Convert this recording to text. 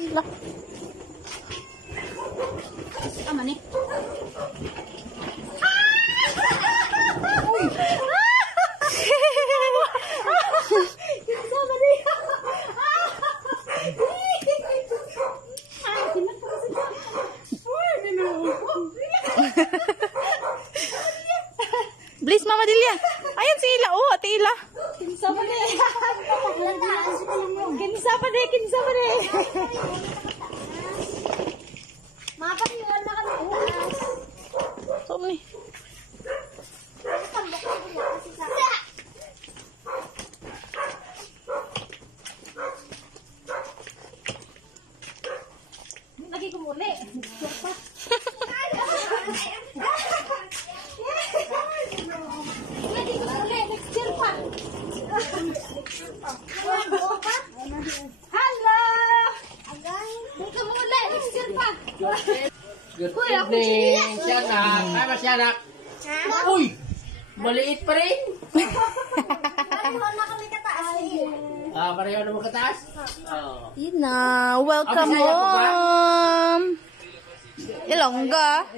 Tila. Tama ni. Please, Mama Delia. Ayan si Ila. Oh, Ate Ila. Kinsa pa ni. Kinsa pa ni. Kinsa pa ni. Mapaniwan na kami ulas. So, ni. Lagi kumuli. Good evening, Sianak. Hi, Mas Sianak. Uy! Maliit pa rin. Pareho na kami kataas. Pareho naman kataas? Yun na. Welcome home. Ilongga.